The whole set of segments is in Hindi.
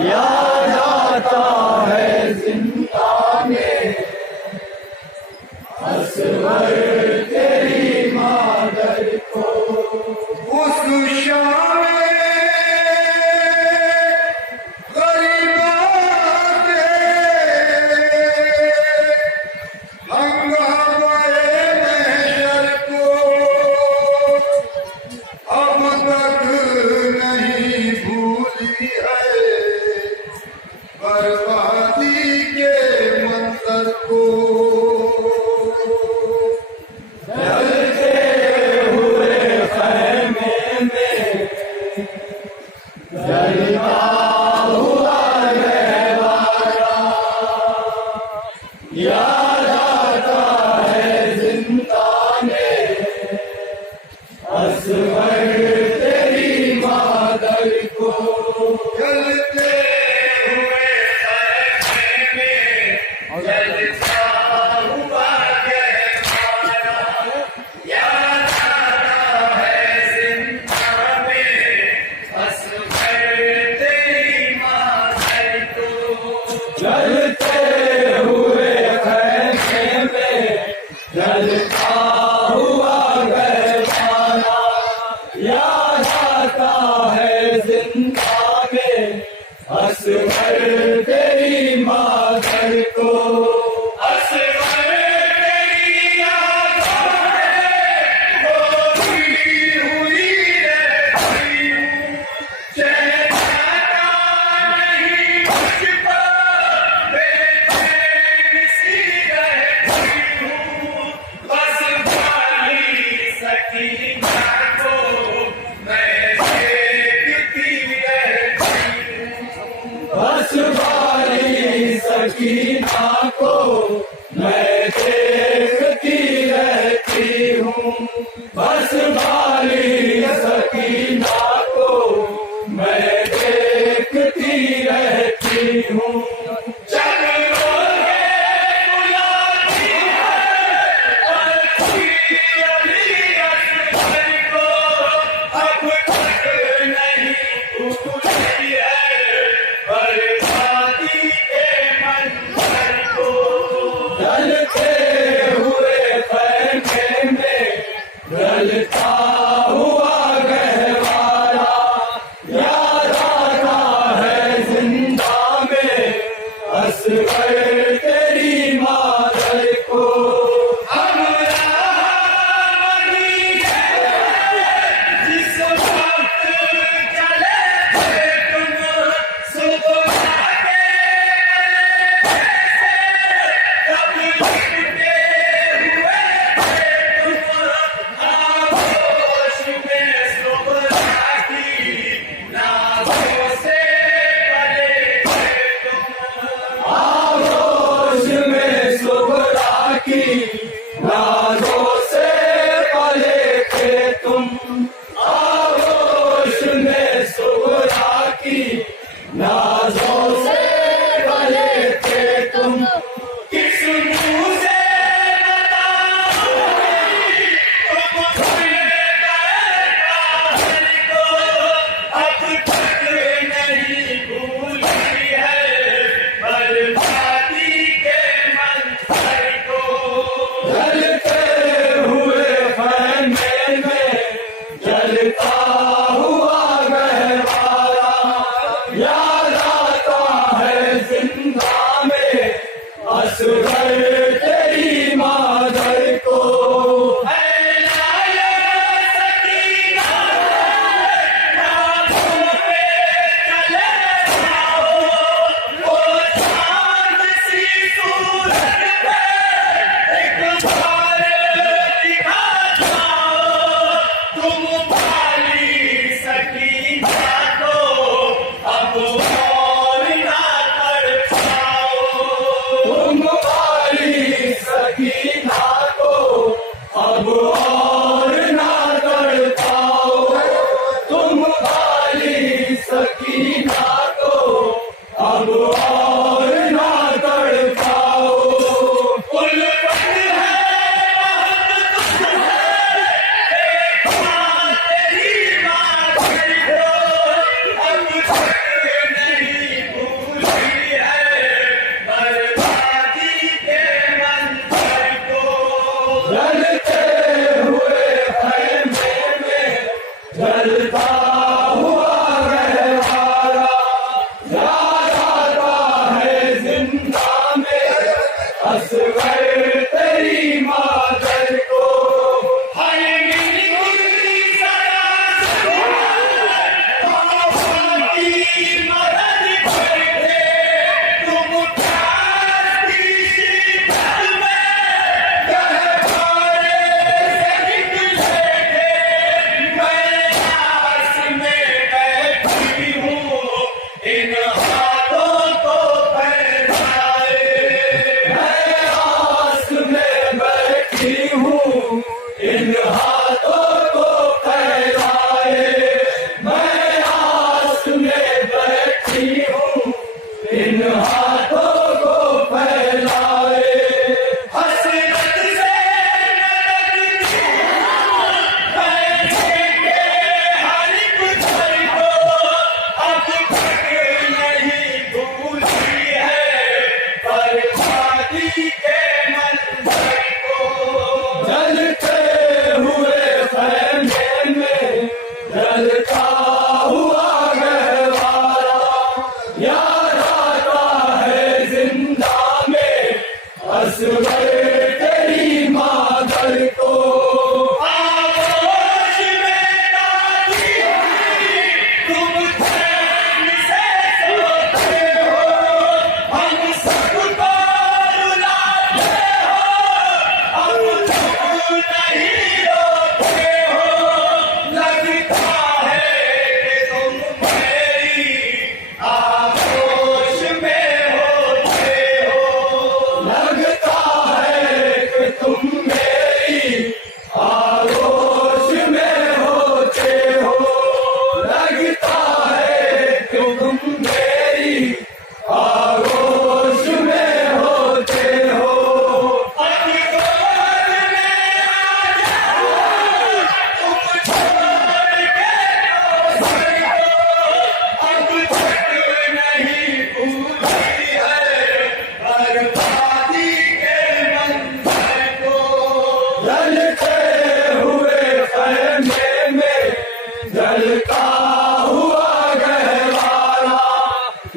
याद आता है जिंदा में असवर तेरी मादर को। उस शाम गरीबा के हंगामे महशर को अब तक नहीं भूली है बर्बादी के मंजर को। जलते हुए खैमे में जलता हुआ रहवारा, याद आता है जिंदा में असवर तेरी मादर को। जलते हुए खैमे में जलता हुआ रहवारा, याद आता है जिंदा में असगर तेरी मादर को। जलते हुए खैमे में जलता हुआ गहवारा, याद आता है जिंदा में असगर तेरी मादर को। असगर तेरी यादों में खोई हुई रहती हूँ, चैन आता नहीं मुझको, बेचैन सी रहती हूँ। बस वाली सकीना को मैं देखती रहती हूँ। बस वाली सकीना को मैं देखती रहती हूँ। बस वाली सकीना को मैं देखती रहती हूँ। जब रोहे बुलाती है अच्छी अली असगर को, अब तक नहीं भूली है बर्बादी के मंजर को। जलते हुए खैमे में जलता हुआ गहवारा, याद आता है जिंदा में असगर तेरी मादर को। हमरा मदीने जिस वक्त चले थे तुम, सुबह के से कब लिपटे हुए थे तुम, आगोश में सुबह की नाज़ों से पले थे तुम। आगोश में सुबह की नाज़ों से पले थे तुम। आगोश में सुबह की नाज़ों से पले थे तुम। किस मुँह से बताऊंगी तुम भूल गए काहिल को, अब तक नहीं भूली है बर्बादी के मंजर को। जलते हुए खैमे में जलता हुआ गहवारा, याद आता है जिंदा में असगर तेरी मादर को। ऐ लाए सकीना रातों पे चले जाओ, वो चांद सी सूरत पे एक बार दिखा जाओ। तुम पाली सकीना को अब और ना कर पाओ। तुम पाली असगर तेरी मादर को हर मिनती सदा की मदद करके तुम प्यासी शिद्दत में गहरे से निकले थे। मैं आस में बैठी हूँ इन हाथों को फैलाए। मैं आस में बैठी हूँ इन हाथों को फैलाए। मैं आस में बैठी हूँ इन हाथों को फैलाए। हसरत से लगती बैठेंगे हर एक घर को। अब तक नहीं भूली है बर्बादी के मंजर को। जलते हुए खैमे में जलता हुआ गहवारा याद आता है जिंदा में असगर तेरी मादर को। आगोश में ताजी तुम चैन से सोते हो। हम सबको रुलाते हो। हम तुम नहीं रोते हो। लगता है कि तुम मेरी आगोश में होते हो। लगता है कि तुम मेरी आगोश में होते हो। लगता है कि तुम मेरी आगोश में होते हो। अब गोद में आ जाओ तुम छोड़ के दोसर को। अब तक नहीं भूली है बर्बादी के मंजर को। जलते हुए खैमे में जलता हुआ गहवारा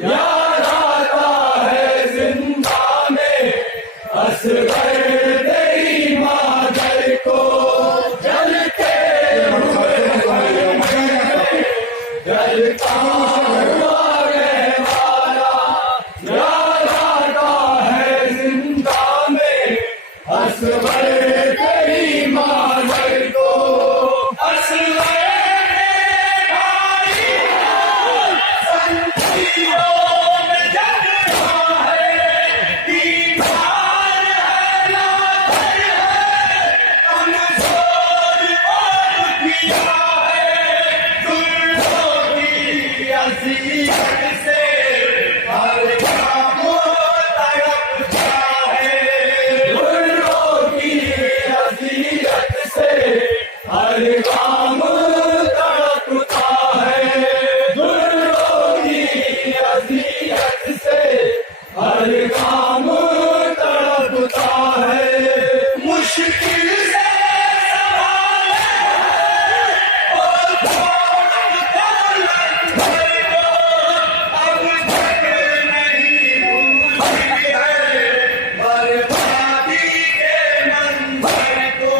याद आता है जिंदा में असगर तेरी मादर को। जलते हुए खैमे में जलता हुआ गहवारा याद आता है जिंदा में असगर तेरी मादर को। असगर भाई संचियों में जग रहा है। बीमार है लाचार है कमजोर और दुखिया है। दुर्गों की अज़ियत से हर काम तड़पता है। गुर्रों की अज़ियत से हर काम तड़पता है। गुर्रों की अज़ियत से हर काम तड़पता है। मुश्किल से संभाले और छोड़ दौलत घर को। अब तक नहीं भूली है बर्बादी के मंजर को।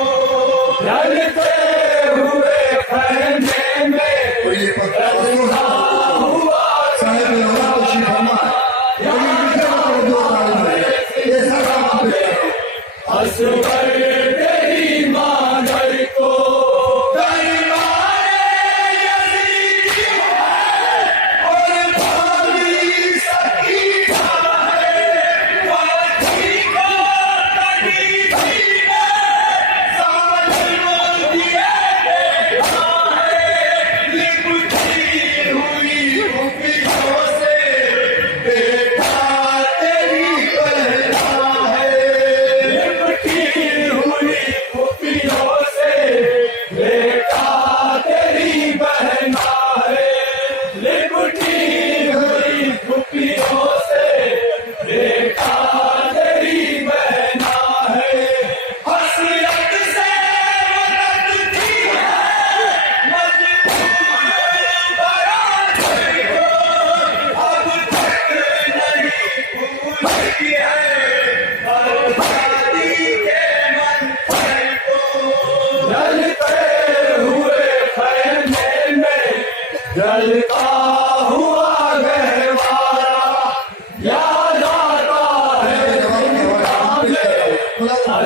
जलते हुए खैमे में Oye, pastor, हुआ sabe de la chifama. Y hoy en día no puedo hablar. Esa es la Asghar तेरी मादर को। दरबारे यज़ीदी है और भावी सकीना है। वाची को करीबी में ज़ालिमों दिए देखा है। लिपटी हुई खुफियों से बेटा तेरी पहला है। लिपटी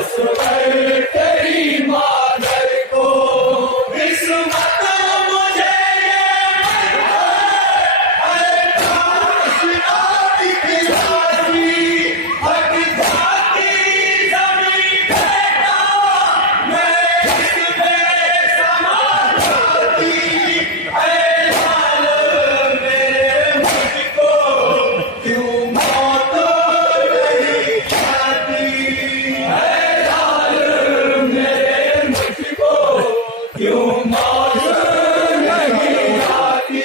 असगर तेरी मादर को किस्मत मुझे ये आशियाती खिलाती हक जाती जमीन बेटा मैं इसमें समा जाती ऐ लाल मेरे मुझको क्यों मौत नहीं आती मेरे मुझको क्यों मौत नहीं आती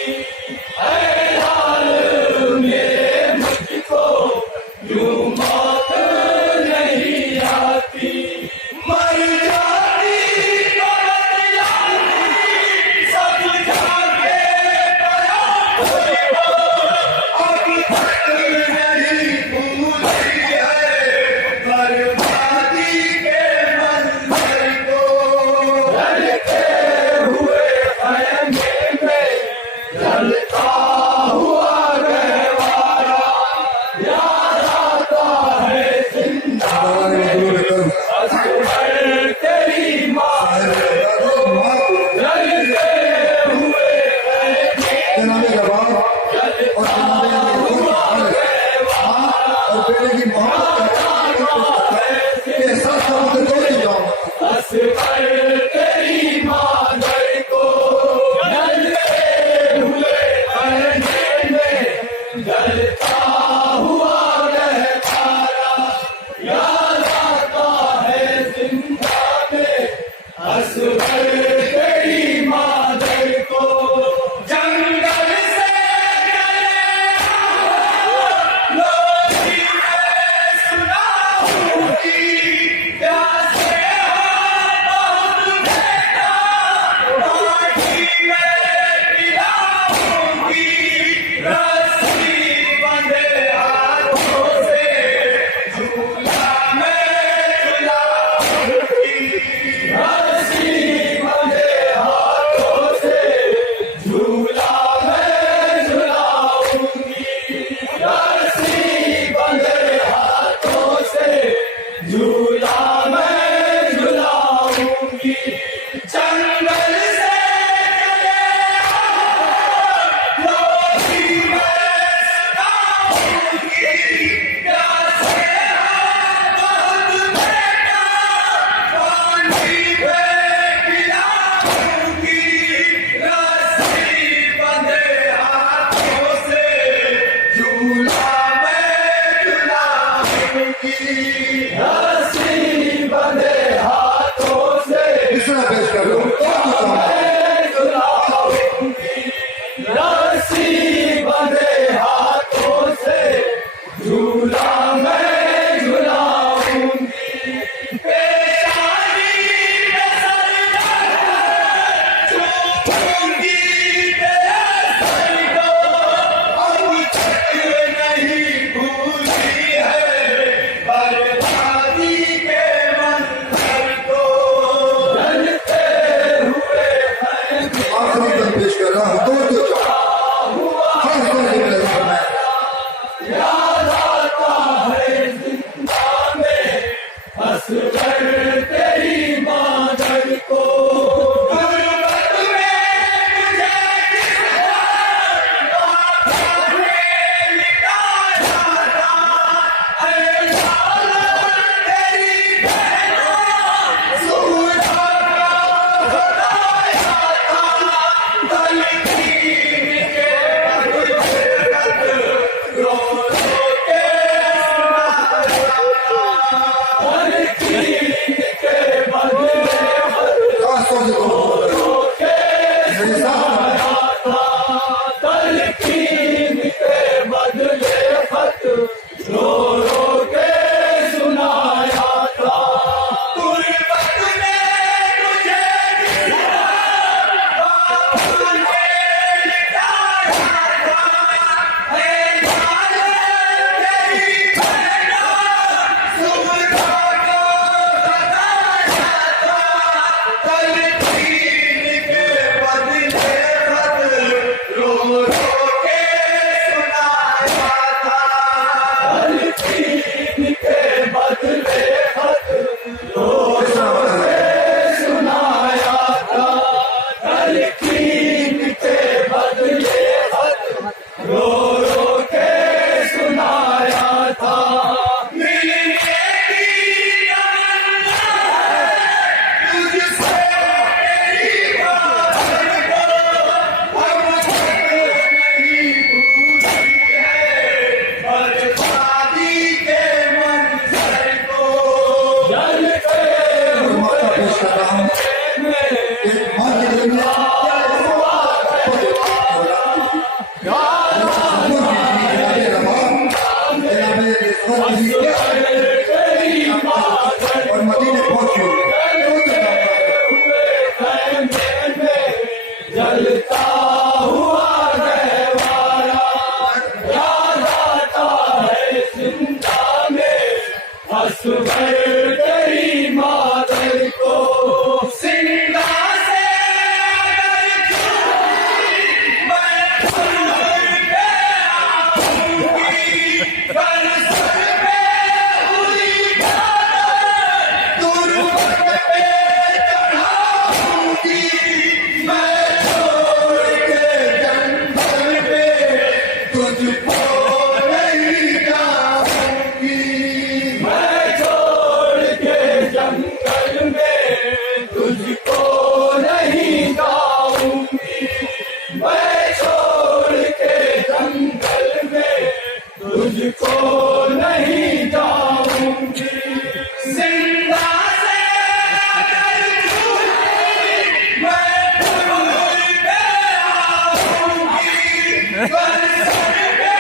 ऐ लाल मेरे मुझको क्यों मौत नहीं आती मर जाती तो बदलाती सब जाके पड़ा अब तक नहीं भूली है बर्बादी के मंजर को जलते हुए खैमे में जलता हुआ गहवारा याद आता है जिंदा असगर तेरी माँ जलते हुए खैमे जनाबे रवाब और जनाबे और बेटे की मोहब्बत के साथ साथ दो ही जाऊंगा असगर तेरी मादर को जलते हुए खैमे में जलता हुआ गहवारा याद आता है जिंदा में असगर तेरी मादर को जंगल से लोरी मैं सुनाऊंगी प्यासे बहुत बेटा पानी में पिलाऊंगी रस्सी बंधे हाथों से झूला में झुलाऊंगी रस्सी बंधे हाथों से झूला मैं झुलाऊंगी रस्सी बंधे हाथों से झूला मैं झुलाऊंगी जंगल से लोरी मैं सुनाऊंगी प्यासे बहुत बेटा पानी में पिलाऊंगी रस्सी बंधे हाथों से झूला में झुलाऊंगी रस्सी बंधे हाथों से इसमें पेश कर लो रस्सी बंधे हाथों से झूला मैं झुलाऊंगी पेशानी में सरदर्द चूमूंगी तेरे सर को अब तक नहीं भूली है बर्बादी के मंजर को जलते हुए खैमे आखिरी तक पेश कर रहा हूँ दो हर दर्जे में फरमाया याद आता है जिंदा में असगर तेरी मादर को गुर्बत में तुझे किस तरह निकाला था ऐ लाल तेरी बहना सूरा का खुदाया था तलकीन के गुजरत रो रो असगर तेरी मादर और मदीने पहुंचे हुए खैमे में जलता हुआ रहवारा याद आता है जिंदा में असगर तेरी मादर को जिंदा से अगर छूटी मैं खुल के आऊंगी कर सर पे हुई चादर तुरबत पे चढ़ाऊंगी मैं छोड़ के जंगल पे तुझको नहीं जाऊंगी मैं छोड़ के जंगल में तुझको नहीं जाऊंगी मैं छोड़ के जंगल में तुझको नहीं जाऊंगी जिंदा से अगर छूटी मैं खुल के आऊंगी कर सर पे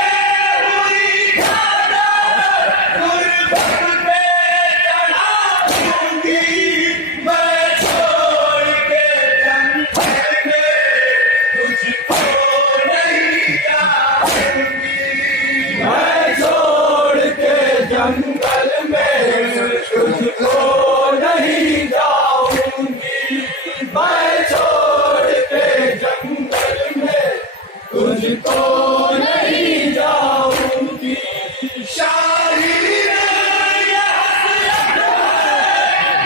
हुई चादर गुर्बत पे चढ़ाऊंगी मैं छोड़ के जंगल में तुझको नहीं जाऊंगी मैं छोड़ के जंगल में तुझको नहीं जाऊंगी मैं छोड़ के जंगल में तुझको नहीं जाऊंगी शाही ने हसरत है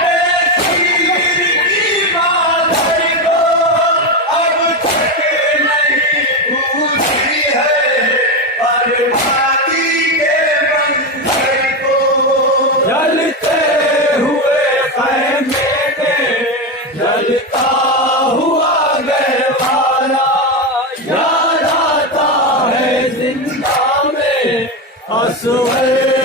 बेशीर की मादर को अब तक नहीं भूली है बर्बादी के मंजर को जलते हुए खैमे में जलता हुआ गहवारा याद आता है जिंदा में असवर